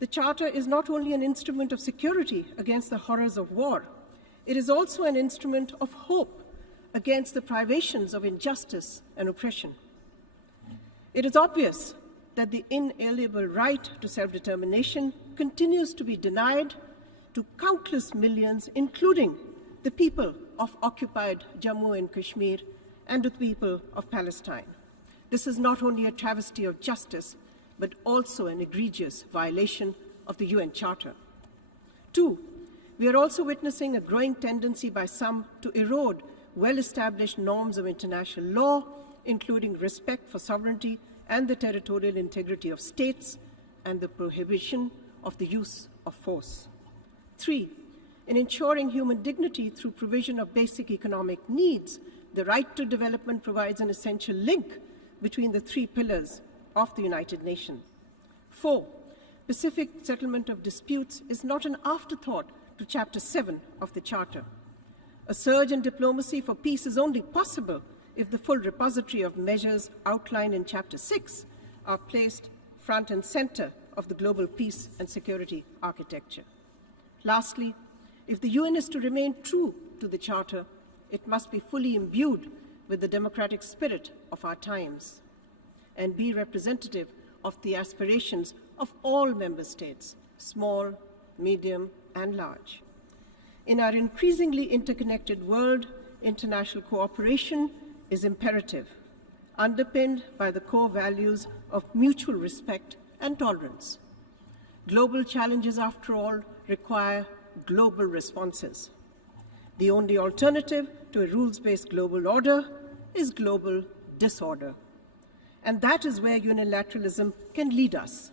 The Charter is not only an instrument of security against the horrors of war, it is also an instrument of hope against the privations of injustice and oppression. It is obvious that the inalienable right to self-determination continues to be denied to countless millions, including the people of occupied Jammu and Kashmir and the people of Palestine. This is not only a travesty of justice, but also an egregious violation of the UN Charter. 2, we are also witnessing a growing tendency by some to erode well-established norms of international law, including respect for sovereignty and the territorial integrity of states and the prohibition of the use of force. 3, in ensuring human dignity through provision of basic economic needs, the right to development provides an essential link between the 3 pillars of the United Nations. 4, Pacific settlement of disputes is not an afterthought to Chapter 7 of the Charter. A surge in diplomacy for peace is only possible if the full repository of measures outlined in Chapter 6 are placed front and center of the global peace and security architecture. Lastly, if the UN is to remain true to the Charter, it must be fully imbued with the democratic spirit of our times and be representative of the aspirations of all member states, small, medium, and large. In our increasingly interconnected world, international cooperation is imperative, underpinned by the core values of mutual respect and tolerance. Global challenges, after all, require global responses. The only alternative to a rules-based global order is global disorder. And that is where unilateralism can lead us.